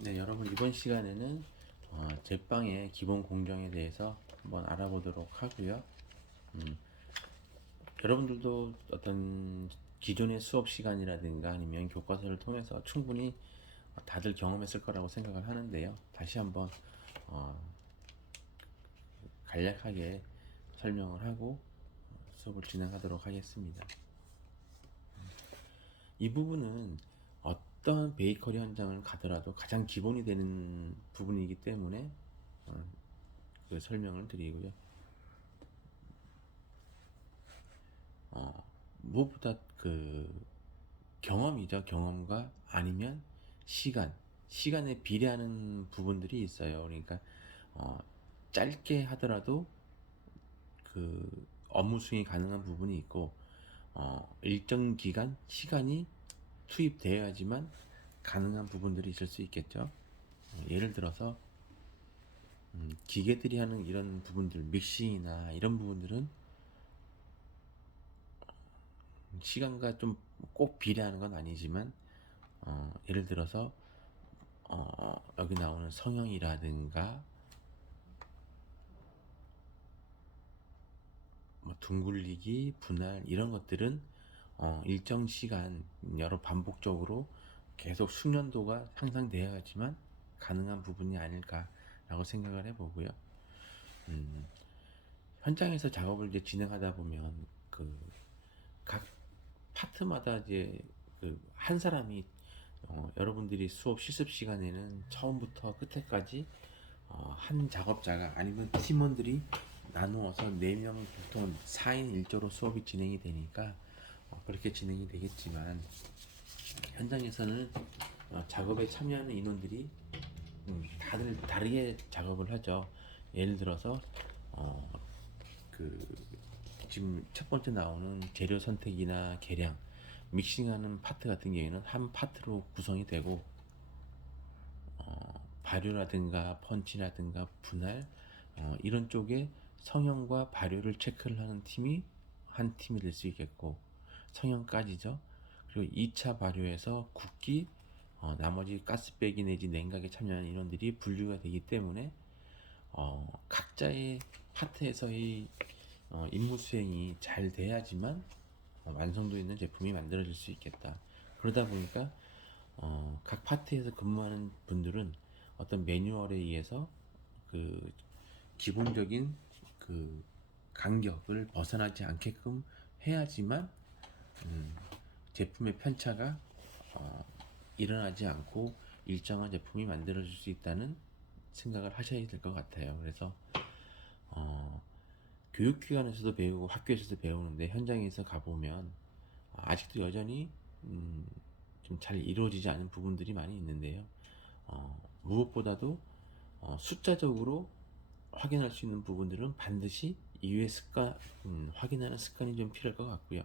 네, 여러분 이번 시간에는 제빵의 기본 공정에 대해서 한번 알아보도록 하고요. 음, 여러분들도 어떤 기존의 수업 시간이라든가 아니면 교과서를 통해서 충분히 다들 경험했을 거라고 생각을 하는데요. 다시 한번 어, 간략하게 설명을 하고 수업을 진행하도록 하겠습니다. 이 부분은 어떤 베이커리 현장을 가더라도 가장 기본이 되는 부분이기 때문에 어, 그 설명을 드리고요. 무엇보다 그 경험이죠. 경험과 아니면 시간, 시간에 비례하는 부분들이 있어요. 그러니까 어, 짧게 하더라도 그 업무 수행이 가능한 부분이 있고 일정 기간 시간이 투입되어야지만 가능한 부분들이 있을 수 있겠죠. 예를 들어서 기계들이 하는 이런 부분들, 믹싱이나 이런 부분들은 시간과 좀 꼭 비례하는 건 아니지만 예를 들어서 여기 나오는 성형이라든가 뭐 둥글리기, 분할 이런 것들은 일정 시간 여러 반복적으로 계속 숙련도가 향상되어야지만 가능한 부분이 아닐까라고 생각을 해보고요. 음, 현장에서 작업을 이제 진행하다 보면 그 각 파트마다 이제 그 한 사람이 여러분들이 수업 실습 시간에는 처음부터 끝에까지 한 작업자가 아니면 팀원들이 나누어서 4명 보통 4인 1조로 수업이 진행이 되니까 그렇게 진행이 되겠지만 현장에서는 작업에 참여하는 인원들이 다들 다르게 작업을 하죠. 예를 들어서 어, 그 지금 첫 번째 나오는 재료 선택이나 계량, 믹싱하는 파트 같은 경우에는 한 파트로 구성이 되고 발효라든가 펀치라든가 분할 이런 쪽에 성형과 발효를 체크를 하는 팀이 한 팀이 될 수 있겠고 성형까지죠. 그리고 2차 발효에서 굽기 나머지 가스빼기 내지 냉각에 참여하는 인원들이 분류가 되기 때문에 각자의 파트에서의 임무 수행이 잘 돼야지만 완성도 있는 제품이 만들어질 수 있겠다. 그러다 보니까 각 파트에서 근무하는 분들은 어떤 매뉴얼에 의해서 그 기본적인 그 간격을 벗어나지 않게끔 해야지만 제품의 편차가 어, 일어나지 않고 일정한 제품이 만들어질 수 있다는 생각을 하셔야 될 것 같아요. 그래서 어, 교육기관에서도 배우고 학교에서도 배우는데 현장에서 가보면 아직도 여전히 좀 잘 이루어지지 않은 부분들이 많이 있는데요. 무엇보다도 숫자적으로 확인할 수 있는 부분들은 반드시 이후에 습관, 확인하는 습관이 좀 필요할 것 같고요.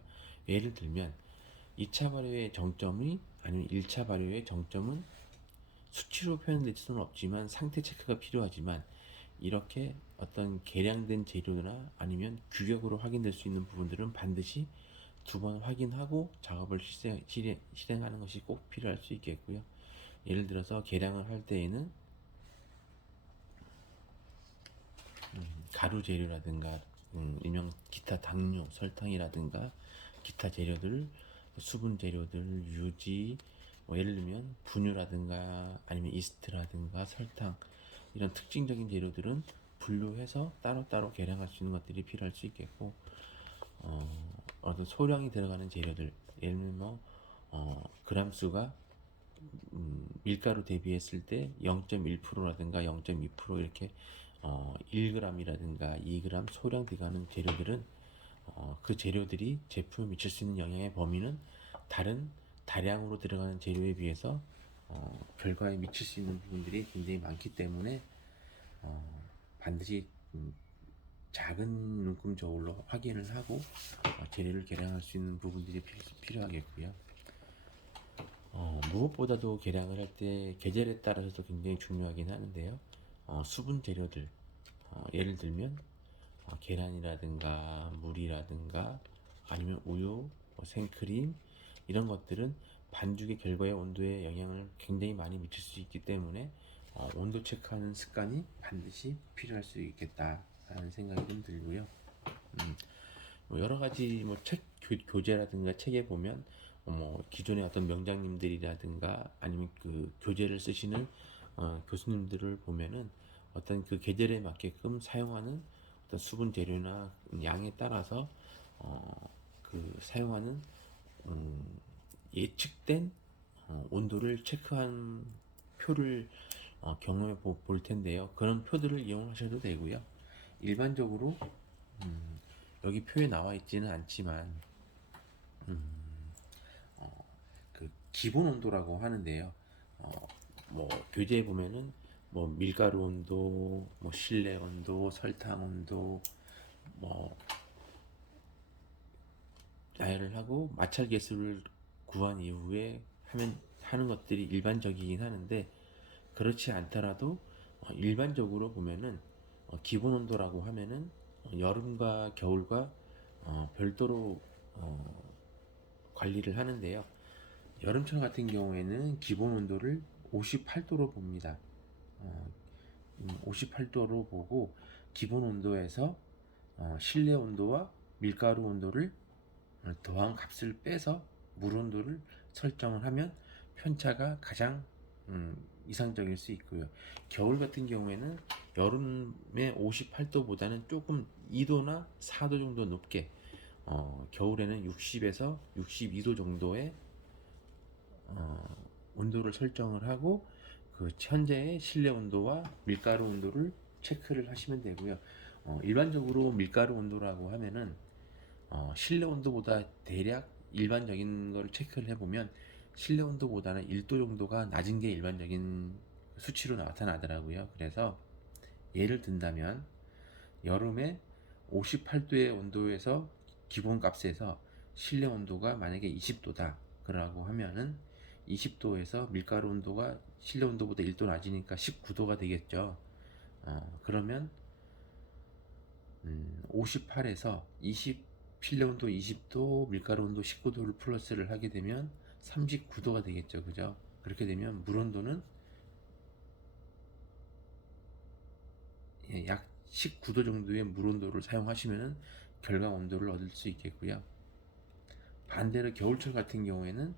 예를 들면 2차 발효의 정점이 아니면 1차 발효의 정점은 수치로 표현될 수는 없지만 상태 체크가 필요하지만 이렇게 어떤 개량된 재료나 아니면 규격으로 확인될 수 있는 부분들은 반드시 2번 확인하고 작업을 실행하는 것이 꼭 필요할 수 있겠고요. 예를 들어서 개량을 할 때에는 가루 재료라든가 일명 기타 당류, 설탕이라든가 기타 재료들, 수분 재료들, 유지, 뭐 예를 들면 분유라든가 아니면 이스트라든가 설탕 이런 특징적인 재료들은 분류해서 따로따로 계량할 수 있는 것들이 필요할 수 있겠고 어떤 소량이 들어가는 재료들 예를 들면 뭐 그람 수가 밀가루 대비했을 때 0.1%라든가 0.2% 이렇게 1g이라든가 2g 소량 들어가는 재료들은 그 재료들이 제품에 미칠 수 있는 영향의 범위는 다른 다량으로 들어가는 재료에 비해서 결과에 미칠 수 있는 부분들이 굉장히 많기 때문에 반드시 작은 눈금 저울로 확인을 하고 재료를 계량할 수 있는 부분들이 필요하겠고요. 무엇보다도 계량을 할 때 계절에 따라서도 굉장히 중요하긴 하는데요. 수분 재료들, 예를 들면 계란이라든가 물이라든가 아니면 우유, 뭐 생크림 이런 것들은 반죽의 결과의 온도에 영향을 굉장히 많이 미칠 수 있기 때문에 온도 체크하는 습관이 반드시 필요할 수 있겠다라는 생각이 좀 들고요. 뭐 여러 가지 뭐 책 교재라든가 책에 보면 뭐 기존의 어떤 명장님들이라든가 아니면 그 교재를 쓰시는 교수님들을 보면은 어떤 그 계절에 맞게끔 사용하는 어떤 수분 재료나 양에 따라서 그 사용하는 음, 예측된 온도를 체크한 표를 경험해 볼 텐데요. 그런 표들을 이용하셔도 되고요. 일반적으로 여기 표에 나와 있지는 않지만 그 기본 온도라고 하는데요. 뭐 교재에 보면은 뭐 밀가루 온도, 뭐 실내 온도, 설탕 온도, 뭐 나열을 하고 마찰 계수를 구한 이후에 하는 것들이 일반적이긴 하는데 그렇지 않더라도 일반적으로 보면은 기본 온도라고 하면은 여름과 겨울과 별도로 관리를 하는데요. 여름철 같은 경우에는 기본 온도를 58도로 봅니다. 58도로 보고 기본 온도에서 실내 온도와 밀가루 온도를 더한 값을 빼서 물 온도를 설정을 하면 편차가 가장 이상적일 수 있고요. 겨울 같은 경우에는 여름에 58도보다는 조금 2도나 4도 정도 높게 겨울에는 60에서 62도 정도의 온도를 설정을 하고 그 현재의 실내 온도와 밀가루 온도를 체크를 하시면 되고요. 일반적으로 밀가루 온도라고 하면은 실내 온도보다 대략 일반적인 걸 체크를 해보면 실내 온도보다는 1도 정도가 낮은 게 일반적인 수치로 나타나더라고요. 그래서 예를 든다면 여름에 58도의 온도에서 기본 값에서 실내 온도가 만약에 20도다 그러고 하면은 20도에서 밀가루 온도가 실내 온도보다 1도 낮으니까 19도가 되겠죠. 그러면 58에서 20 실내 온도 20도, 밀가루 온도 19도를 플러스를 하게 되면 39도가 되겠죠. 그죠? 그렇게 되면 물 온도는 약 19도 정도의 물 온도를 사용하시면 결과 온도를 얻을 수 있겠고요. 반대로 겨울철 같은 경우에는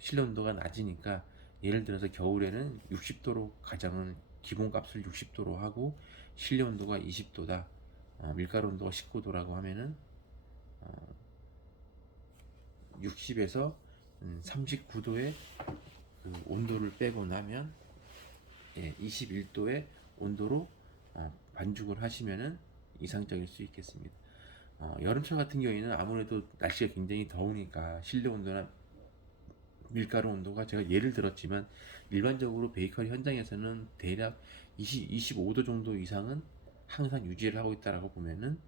실내 온도가 낮으니까 예를 들어서 겨울에는 60도로 가정은 기본 값을 60도로 하고 실내 온도가 20도다. 밀가루 온도가 19도라고 하면은 60에서 39도의 그 온도를 빼고 나면 21도의 온도로 반죽을 하시면은 이상적일 수 있겠습니다. 여름철 같은 경우에는 아무래도 날씨가 굉장히 더우니까 실내 온도나 밀가루 온도가 제가 예를 들었지만 일반적으로 베이커리 현장에서는 대략 25도 정도 이상은 항상 유지를 하고 있다라고 보면은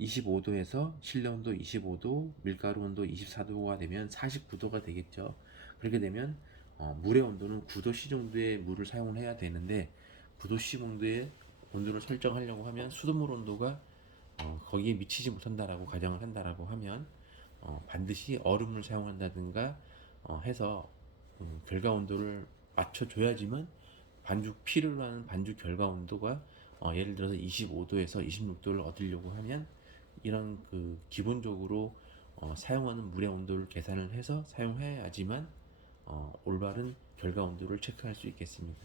25도에서 실내 온도 25도, 밀가루 온도 24도가 되면 49도가 되겠죠. 그렇게 되면 물의 온도는 9도씨 정도의 물을 사용을 해야 되는데 9도씨 정도의 온도를 설정하려고 하면 수돗물 온도가 거기에 미치지 못한다라고 가정을 한다라고 하면 반드시 얼음을 사용한다든가 해서 결과 온도를 맞춰줘야지만 반죽 필요로 하는 반죽 결과 온도가 예를 들어서 25도에서 26도를 얻으려고 하면 이런 그 기본적으로 사용하는 물의 온도를 계산을 해서 사용해야지만 올바른 결과 온도를 체크할 수 있겠습니다.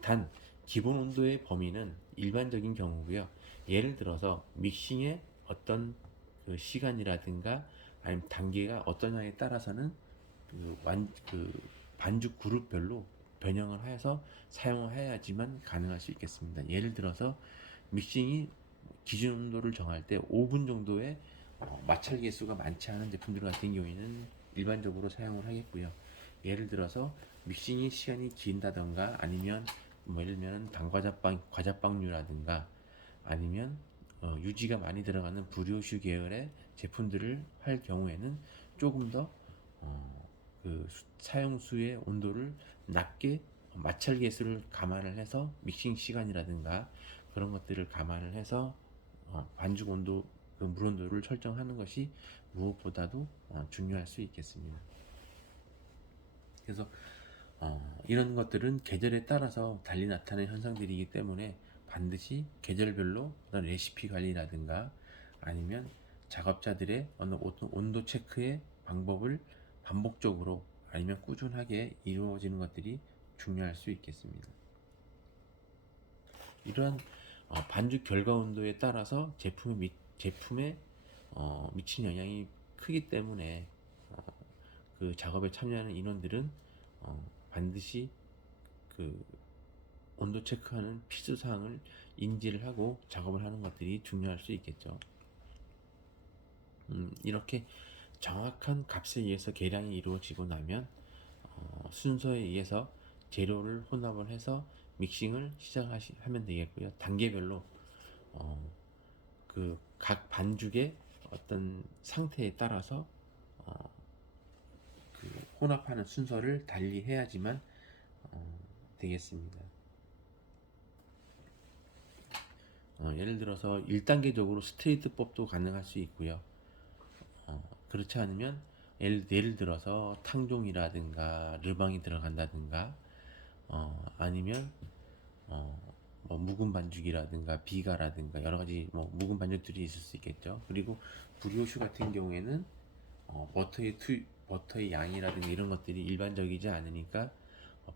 단 기본 온도의 범위는 일반적인 경우고요. 예를 들어서 믹싱의 어떤 그 시간이라든가 아니면 단계가 어떠냐에 따라서는 그 반죽 그룹별로 변형을 해서 사용을 해야지만 가능할 수 있겠습니다. 예를 들어서 믹싱이 기준 온도를 정할 때 5분 정도의 마찰 개수가 많지 않은 제품들 같은 경우에는 일반적으로 사용을 하겠고요. 예를 들어서 믹싱이 시간이 긴다던가 아니면 뭐 예를 들면 과자빵류라든가 아니면 유지가 많이 들어가는 브리오슈 계열의 제품들을 할 경우에는 조금 더 사용수의 온도를 낮게 마찰 계수를 감안을 해서 믹싱 시간이라든가 그런 것들을 감안을 해서 반죽 온도 그 물온도를 설정하는 것이 무엇보다도 중요할 수 있겠습니다. 그래서 이런 것들은 계절에 따라서 달리 나타나는 현상들이기 때문에 반드시 계절별로 어떤 레시피 관리라든가 아니면 작업자들의 어느 온도 체크의 방법을 반복적으로 아니면 꾸준하게 이루어지는 것들이 중요할 수 있겠습니다. 이러한 반죽 결과 온도에 따라서 제품에 미친 영향이 크기 때문에 그 작업에 참여하는 인원들은 반드시 그 온도 체크하는 필수 사항을 인지를 하고 작업을 하는 것들이 중요할 수 있겠죠. 이렇게 정확한 값에 의해서 계량이 이루어지고 나면 순서에 의해서 재료를 혼합을 해서 믹싱을 시작하면 되겠고요. 단계별로 그 각 반죽의 어떤 상태에 따라서 그 혼합하는 순서를 달리 해야지만 되겠습니다. 예를 들어서 1단계적으로 스트레이트법도 가능할 수 있고요. 그렇지 않으면 예를 들어서 탕종이라든가 르방이 들어간다든가 아니면 뭐 묵은 반죽이라든가 비가라든가 여러 가지 뭐 묵은 반죽들이 있을 수 있겠죠. 그리고 브리오슈 같은 경우에는 버터의 양이라든가 이런 것들이 일반적이지 않으니까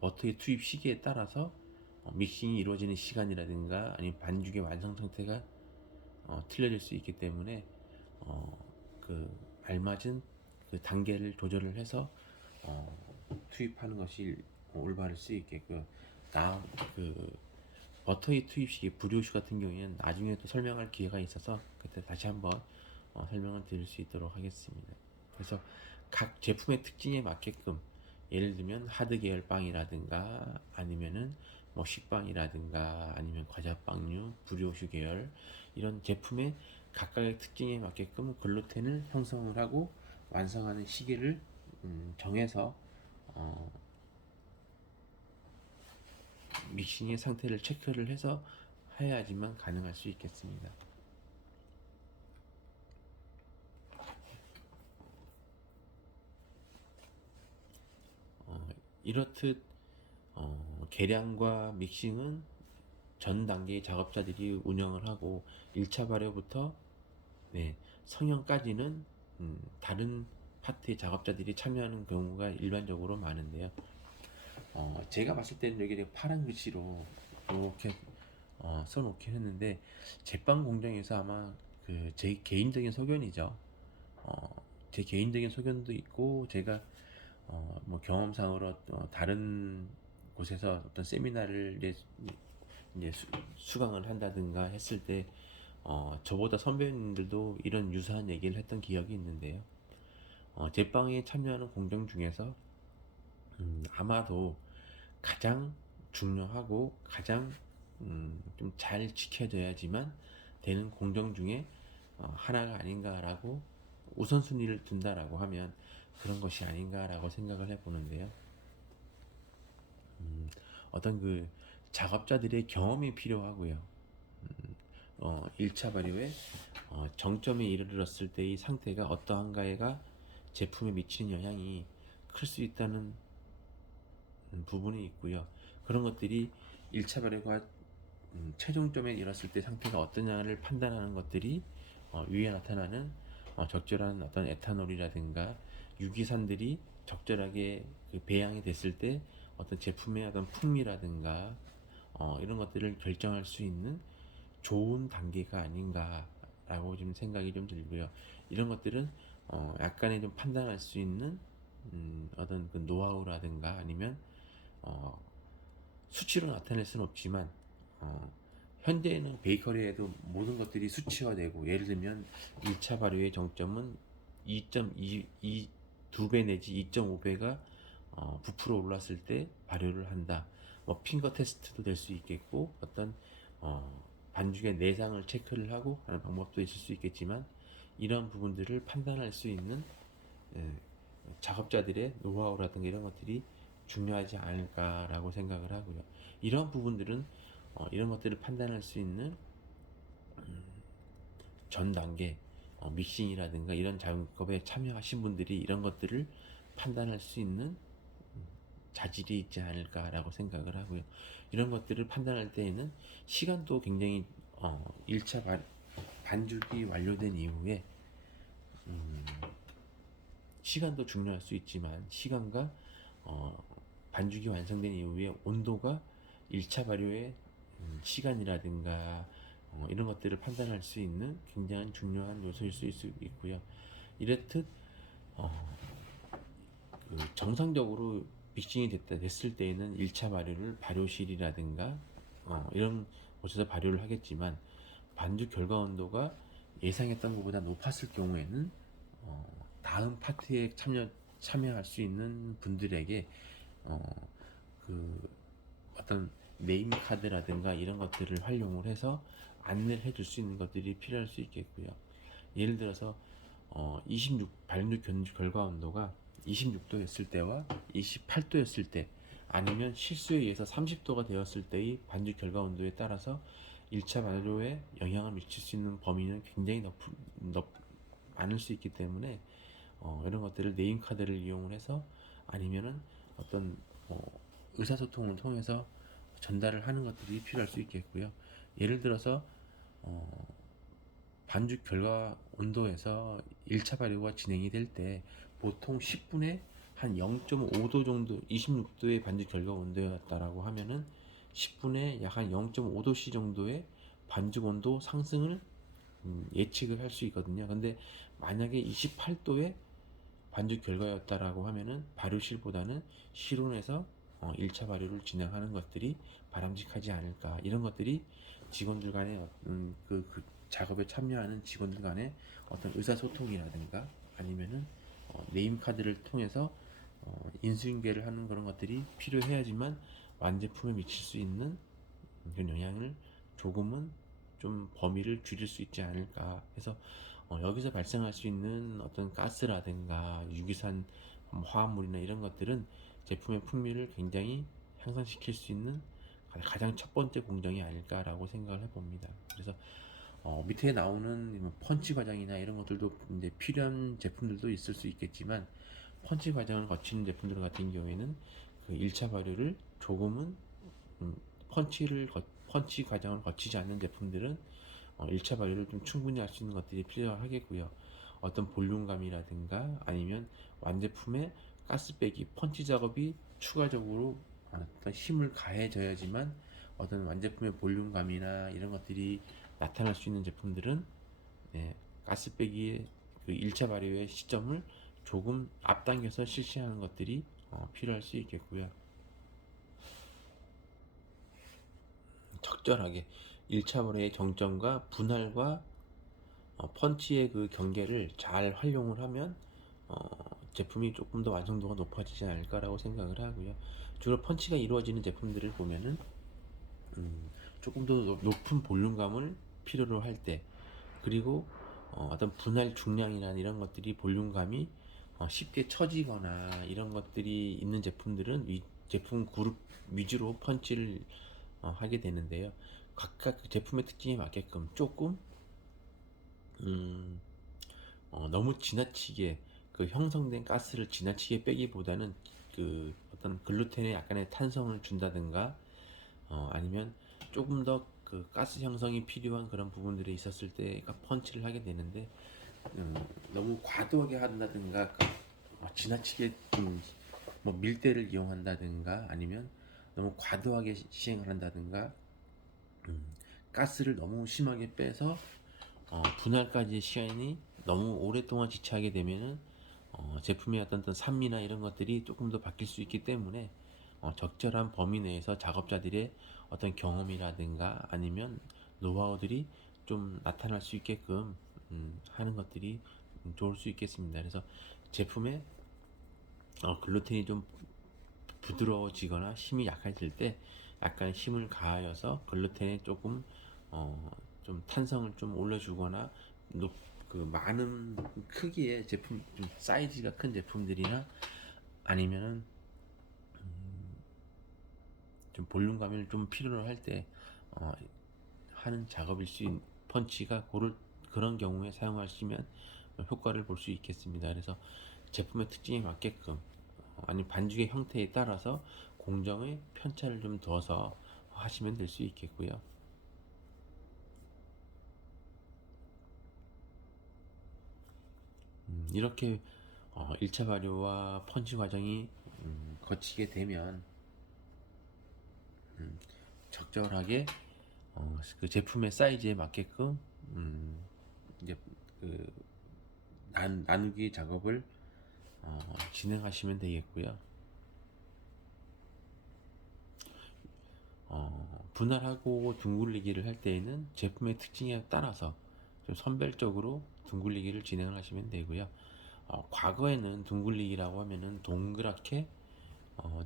버터의 투입 시기에 따라서 믹싱이 이루어지는 시간이라든가 아니면 반죽의 완성 상태가 틀려질 수 있기 때문에 그 알맞은 그 단계를 조절을 해서 투입하는 것이 올바를 수 있게끔 그 버터의 투입 시기 브리오슈 같은 경우에는 나중에 또 설명할 기회가 있어서 그때 다시 한번 설명을 드릴 수 있도록 하겠습니다. 그래서 각 제품의 특징에 맞게끔 예를 들면 하드 계열 빵이라든가 아니면은 뭐 식빵이라든가 아니면 과자빵류, 브리오슈 계열 이런 제품의 각각의 특징에 맞게끔 글루텐을 형성을 하고 완성하는 시기를 정해서 믹싱의 상태를 체크를 해서 해야지만 가능할 수 있겠습니다. 이렇듯 계량과 믹싱은 전 단계의 작업자들이 운영을 하고 1차 발효부터 성형까지는 다른 파트의 작업자들이 참여하는 경우가 일반적으로 많은데요. 제가 봤을 때는 여기 파란 글씨로 이렇게 써놓긴 했는데 제빵 공정에서 아마 그 제 개인적인 소견이죠. 제 개인적인 소견도 있고 제가 뭐 경험상으로 다른 곳에서 어떤 세미나를 이제 수강을 한다든가 했을 때 저보다 선배님들도 이런 유사한 얘기를 했던 기억이 있는데요. 제빵에 참여하는 공정 중에서 아마도 가장 중요하고 가장 좀 잘 지켜져야지만 되는 공정 중에 하나가 아닌가라고 우선순위를 둔다라고 하면 그런 것이 아닌가라고 생각을 해보는데요. 어떤 그 작업자들의 경험이 필요하고요. 1차 발효에 정점에 이르렀을 때의 상태가 어떠한가가 제품에 미치는 영향이 클 수 있다는 부분이 있고요. 그런 것들이 1차 발효가 최종점에 이르렀을 때 상태가 어떠냐를 판단하는 것들이 위에 나타나는 적절한 어떤 에탄올이라든가 유기산들이 적절하게 그 배양이 됐을 때 어떤 제품의 어떤 풍미라든가 이런 것들을 결정할 수 있는 좋은 단계가 아닌가라고 좀 생각이 좀 들고요. 이런 것들은 약간의 좀 판단할 수 있는 어떤 그 노하우라든가 아니면 수치로 나타낼 수는 없지만 현재는 베이커리에도 모든 것들이 수치화되고 예를 들면 1차 발효의 정점은 2.2 2배 내지 2.5배가 부풀어 올랐을 때 발효를 한다. 뭐 핑거 테스트도 될 수 있겠고 어떤 반죽의 내장을 체크를 하고 하는 방법도 있을 수 있겠지만 이런 부분들을 판단할 수 있는 작업자들의 노하우라든가 이런 것들이 중요하지 않을까라고 생각을 하고요. 이런 부분들은 이런 것들을 판단할 수 있는 전 단계 믹싱이라든가 이런 작업에 참여하신 분들이 이런 것들을 판단할 수 있는 자질이 있지 않을까라고 생각을 하고요. 이런 것들을 판단할 때에는 시간도 굉장히 1차 반죽이 완료된 이후에 시간도 중요할 수 있지만 시간과 반죽이 완성된 이후에 온도가 1차 발효의 시간이라든가 이런 것들을 판단할 수 있는 굉장히 중요한 요소일 수 있고요. 이렇듯 그 정상적으로 믹싱이 됐을 때에는 1차 발효를 발효실이라든가 이런 곳에서 발효를 하겠지만 반죽 결과 온도가 예상했던 것보다 높았을 경우에는 다음 파트에 참여할 수 있는 분들에게 어, 그 어떤 네임 카드라든가 이런 것들을 활용을 해서 안내를 해줄 수 있는 것들이 필요할 수 있겠고요. 예를 들어서 26 반죽 결과 온도가 26도였을 때와 28도였을 때 아니면 실수에 의해서 30도가 되었을 때의 반죽 결과 온도에 따라서 1차 발효에 영향을 미칠 수 있는 범위는 굉장히 많을 수 있기 때문에 이런 것들을 네임 카드를 이용을 해서 아니면은 어떤 의사소통을 통해서 전달을 하는 것들이 필요할 수 있겠고요. 예를 들어서 반죽 결과 온도에서 1차 발효가 진행이 될 때 보통 10분에 한 0.5도 정도 26도의 반죽 결과 온도였다라고 하면은 10분에 약 한 0.5도씨 정도의 반죽 온도 상승을 예측을 할 수 있거든요. 근데 만약에 28도의 반죽 결과였다라고 하면은 발효실보다는 실온에서 1차 발효를 진행하는 것들이 바람직하지 않을까. 이런 것들이 직원들 간의 그 작업에 참여하는 직원들 간의 어떤 의사소통이라든가 아니면은 네임 카드를 통해서 인수인계를 하는 그런 것들이 필요해야지만 완제품에 미칠 수 있는 그런 영향을 조금은 좀 범위를 줄일 수 있지 않을까 해서 여기서 발생할 수 있는 어떤 가스라든가 유기산 화합물이나 이런 것들은 제품의 풍미를 굉장히 향상시킬 수 있는 가장 첫 번째 공정이 아닐까라고 생각을 해봅니다. 그래서 밑에 나오는 뭐 펀치 과정이나 이런 것들도 이제 필요한 제품들도 있을 수 있겠지만 펀치 과정을 거치는 제품들 같은 경우에는 그 1차 발효를 조금은 음, 펀치 과정을 거치지 않는 제품들은 1차 발효를 좀 충분히 할 수 있는 것들이 필요하겠고요. 어떤 볼륨감이라든가 아니면 완제품에 가스 빼기, 펀치 작업이 추가적으로 어떤 힘을 가해져야지만 어떤 완제품의 볼륨감이나 이런 것들이 나타날 수 있는 제품들은 가스 빼기의 그 1차 발효의 시점을 조금 앞당겨서 실시하는 것들이 필요할 수 있겠고요. 적절하게 1차 발효의 정점과 분할과 펀치의 그 경계를 잘 활용을 하면 제품이 조금 더 완성도가 높아지지 않을까라고 생각을 하고요. 주로 펀치가 이루어지는 제품들을 보면은 조금 더 높은 볼륨감을 필요로 할 때, 그리고 어떤 분할 중량이나 이런 것들이 볼륨감이 쉽게 처지거나 이런 것들이 있는 제품들은 제품 그룹 위주로 펀치를 하게 되는데요. 각각 그 제품의 특징에 맞게끔 조금 너무 지나치게 그 형성된 가스를 지나치게 빼기보다는 그 어떤 글루텐에 약간의 탄성을 준다든가 아니면 조금 더 그 가스 형성이 필요한 그런 부분들이 있었을 때 펀치를 하게 되는데 너무 과도하게 한다든가 지나치게 뭐 밀대를 이용한다든가 아니면 너무 과도하게 시행을 한다든가 가스를 너무 심하게 빼서 분할까지의 시간이 너무 오랫동안 지체하게 되면은 제품의 어떤 산미나 이런 것들이 조금 더 바뀔 수 있기 때문에 적절한 범위 내에서 작업자들의 어떤 경험이라든가 아니면 노하우들이 좀 나타날 수 있게끔 하는 것들이 좋을 수 있겠습니다. 그래서 제품에 글루텐이 좀 부드러워지거나 힘이 약해질 때 약간 힘을 가하여서 글루텐에 조금 좀 탄성을 좀 올려주거나 그 많은 크기의 제품 좀 사이즈가 큰 제품들이나 아니면은 좀 볼륨감을 좀 필요로 할 때 하는 작업일 수 있는 펀치가 그런 경우에 사용하시면 효과를 볼 수 있겠습니다. 그래서 제품의 특징에 맞게끔 아니면 반죽의 형태에 따라서 공정의 편차를 좀 둬서 하시면 될 수 있겠고요. 이렇게 1차 발효와 펀치 과정이 거치게 되면 적절하게 그 제품의 사이즈에 맞게끔 이제 그 나누기 작업을 진행하시면 되겠고요. 분할하고 둥글리기를 할 때에는 제품의 특징에 따라서 좀 선별적으로 둥글리기를 진행을 하시면 되고요. 과거에는 둥글리기라고 하면은 동그랗게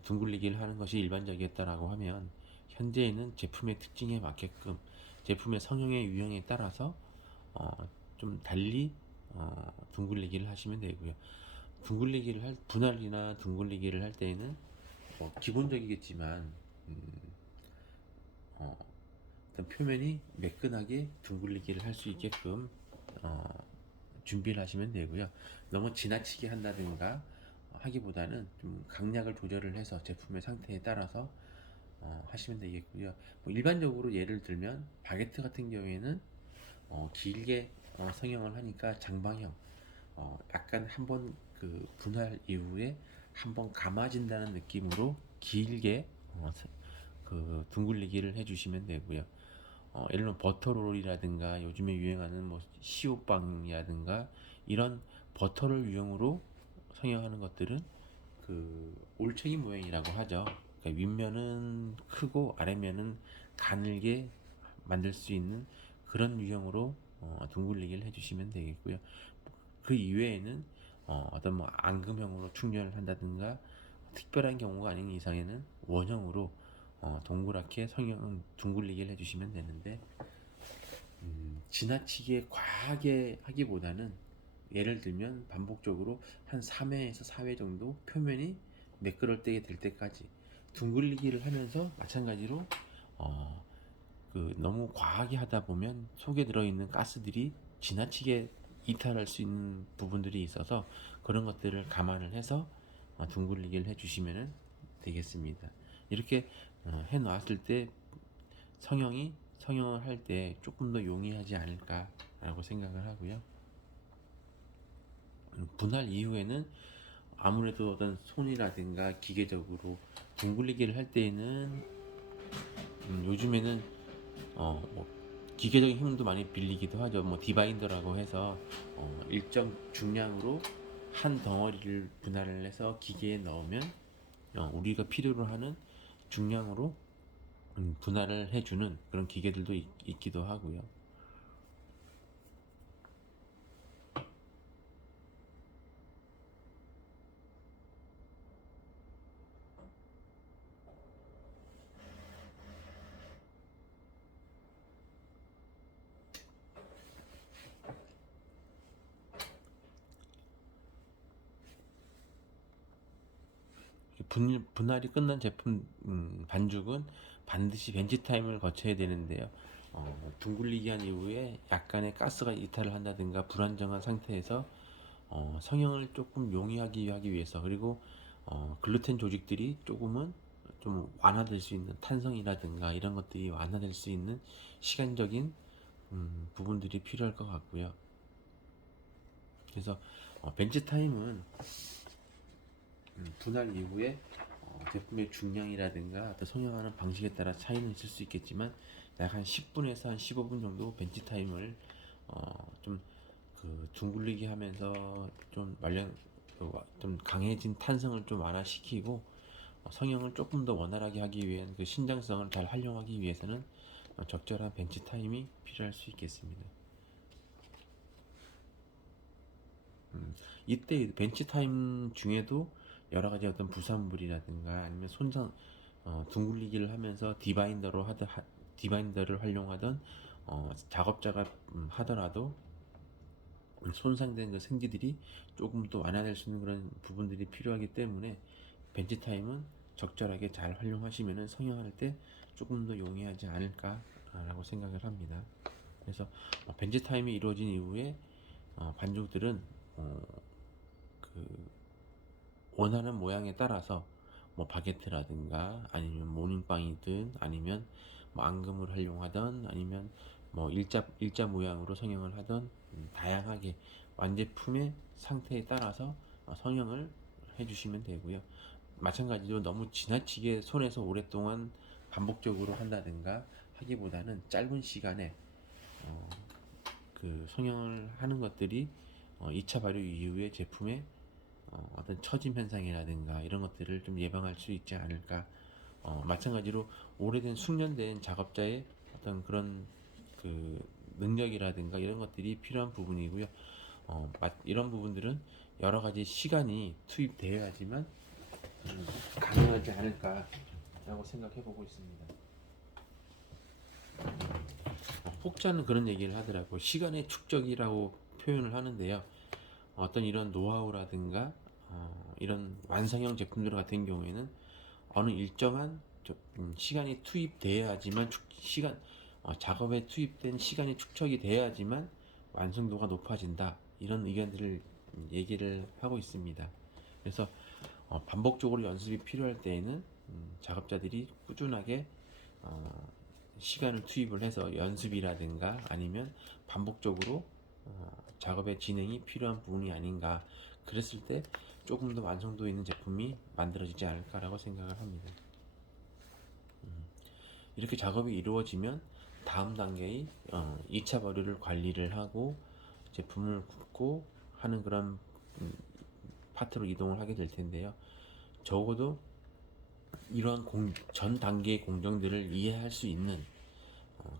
둥글리기를 하는 것이 일반적이었다라고 하면, 현재에는 제품의 특징에 맞게끔 제품의 성형의 유형에 따라서 좀 달리 둥글리기를 하시면 되고요. 분할이나 둥글리기를 할 때에는 기본적이겠지만 어, 어떤 표면이 매끈하게 둥글리기를 할 수 있게끔 준비를 하시면 되고요. 너무 지나치게 한다든가 하기보다는 좀 강약을 조절을 해서 제품의 상태에 따라서 하시면 되겠고요. 뭐 일반적으로 예를 들면 바게트 같은 경우에는 길게 성형을 하니까 장방형, 약간 한번 그 분할 이후에 한번 감아진다는 느낌으로 길게 그 둥글리기를 해주시면 되고요. 예를 들면 버터롤이라든가 요즘에 유행하는 뭐 시오빵이라든가 이런 버터를 유형으로 성형하는 것들은 그 올챙이 모양이라고 하죠. 그러니까 윗면은 크고 아래면은 가늘게 만들 수 있는 그런 유형으로 둥글리기를 해주시면 되겠고요. 그 이외에는 어떤 뭐 앙금형으로 충전을 한다든가 특별한 경우가 아닌 이상에는 원형으로 동그랗게 성형 둥글리기를 해주시면 되는데, 지나치게 과하게 하기보다는 예를 들면 반복적으로 한 3회에서 4회 정도 표면이 매끄럽게 될 때까지 둥글리기를 하면서, 마찬가지로 어, 그 너무 과하게 하다 보면 속에 들어있는 가스들이 지나치게 이탈할 수 있는 부분들이 있어서 그런 것들을 감안을 해서 둥글리기를 해주시면 되겠습니다. 이렇게 해 놨을 때 성형을 할 때 조금 더 용이하지 않을까라고 생각을 하고요. 분할 이후에는 아무래도 어떤 손이라든가 기계적으로 둥글리기를 할 때에는 요즘에는 뭐 기계적인 힘도 많이 빌리기도 하죠. 뭐 디바인더라고 해서 일정 중량으로 한 덩어리를 분할을 해서 기계에 넣으면 우리가 필요로 하는 중량으로 분할을 해주는 그런 기계들도 있기도 하고요. 분할이 끝난 제품 반죽은 반드시 벤치 타임을 거쳐야 되는데요. 둥글리기 한 이후에 약간의 가스가 이탈을 한다든가 불안정한 상태에서 성형을 조금 용이하게 하기 위해서, 그리고 글루텐 조직들이 조금은 좀 완화될 수 있는, 탄성이라든가 이런 것들이 완화될 수 있는 시간적인 부분들이 필요할 것 같고요. 그래서 벤치 타임은 분할 이후에 제품의 중량이라든가 또 성형하는 방식에 따라 차이는 있을 수 있겠지만, 약 한 10분에서 한 15분 정도 벤치 타임을 좀 그 둥글리기 하면서 좀 강해진 탄성을 좀 완화시키고 성형을 조금 더 원활하게 하기 위한 그 신장성을 잘 활용하기 위해서는 적절한 벤치 타임이 필요할 수 있겠습니다. 이때 벤치 타임 중에도 여러 가지 어떤 부산물이라든가 아니면 둥글리기를 하면서 디바인더를 활용하던 작업자가 하더라도 손상된 그 생지들이 조금 더 완화될 수 있는 그런 부분들이 필요하기 때문에 벤치 타임은 적절하게 잘 활용하시면 성형할 때 조금 더 용이하지 않을까라고 생각을 합니다. 그래서 벤치 타임이 이루어진 이후에 반죽들은 그 원하는 모양에 따라서 뭐 바게트라든가 아니면 모닝빵이든 아니면 뭐 앙금을 활용하던 아니면 뭐 일자 모양으로 성형을 하던 다양하게 완제품의 상태에 따라서 성형을 해주시면 되고요. 마찬가지로 너무 지나치게 손에서 오랫동안 반복적으로 한다든가 하기보다는 짧은 시간에 어, 그 성형을 하는 것들이 2차 발효 이후에 제품의 어떤 처짐 현상이라든가 이런 것들을 좀 예방할 수 있지 않을까. 마찬가지로 오래된 숙련된 작업자의 어떤 그런 그 능력이라든가 이런 것들이 필요한 부분이고요. 이런 부분들은 여러 가지 시간이 투입되어야지만 가능하지 않을까라고 생각해 보고 있습니다. 혹자는 그런 얘기를 하더라고요. 시간의 축적이라고 표현을 하는데요. 어떤 이런 노하우라든가 이런 완성형 제품들 같은 경우에는 어느 일정한 시간이 투입돼야지만 작업에 투입된 시간이 축적이 돼야지만 완성도가 높아진다. 이런 의견들을 얘기를 하고 있습니다. 그래서 반복적으로 연습이 필요할 때에는 작업자들이 꾸준하게 시간을 투입을 해서 연습이라든가 아니면 반복적으로 작업의 진행이 필요한 부분이 아닌가. 그랬을 때 조금 더 완성도 있는 제품이 만들어지지 않을까라고 생각을 합니다. 이렇게 작업이 이루어지면 다음 단계의 2차 발효를 관리를 하고 제품을 굽고 하는 그런 파트로 이동을 하게 될 텐데요. 적어도 이러한 전 단계의 공정들을 이해할 수 있는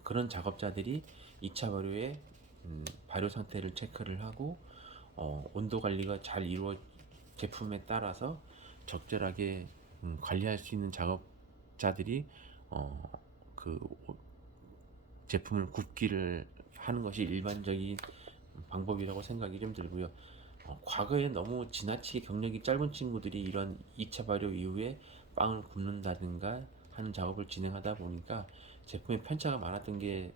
그런 작업자들이 2차 발효의 발효 상태를 체크를 하고 온도 관리가 잘 이루어 제품에 따라서 적절하게 관리할 수 있는 작업자들이 그 제품을 굽기를 하는 것이 일반적인 방법이라고 생각이 좀 들고요. 과거에 너무 지나치게 경력이 짧은 친구들이 이런 2차 발효 이후에 빵을 굽는다든가 하는 작업을 진행하다 보니까 제품에 편차가 많았던 게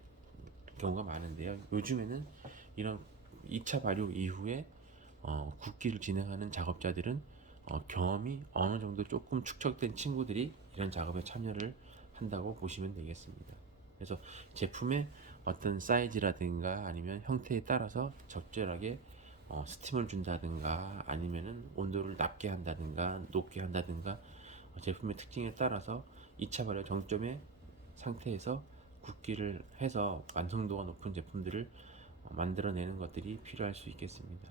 경우가 많은데요. 요즘에는 이런 2차 발효 이후에 굽기를 진행하는 작업자들은 경험이 어느 정도 조금 축적된 친구들이 이런 작업에 참여를 한다고 보시면 되겠습니다. 그래서 제품의 어떤 사이즈라든가 아니면 형태에 따라서 적절하게 스팀을 준다든가 아니면은 온도를 낮게 한다든가 높게 한다든가 제품의 특징에 따라서 2차 발효 정점의 상태에서 굽기를 해서 완성도가 높은 제품들을 만들어내는 것들이 필요할 수 있겠습니다.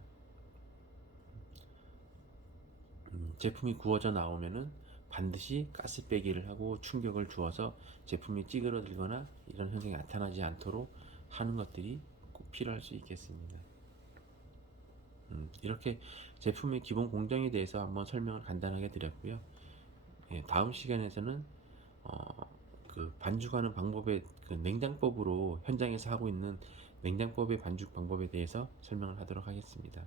제품이 구워져 나오면은 반드시 가스 빼기를 하고 충격을 주어서 제품이 찌그러들거나 이런 현상이 나타나지 않도록 하는 것들이 꼭 필요할 수 있겠습니다. 이렇게 제품의 기본 공정에 대해서 한번 설명을 간단하게 드렸고요. 예, 다음 시간에서는 그 반죽하는 방법의 그 냉장법으로 현장에서 하고 있는 냉장법의 반죽 방법에 대해서 설명을 하도록 하겠습니다.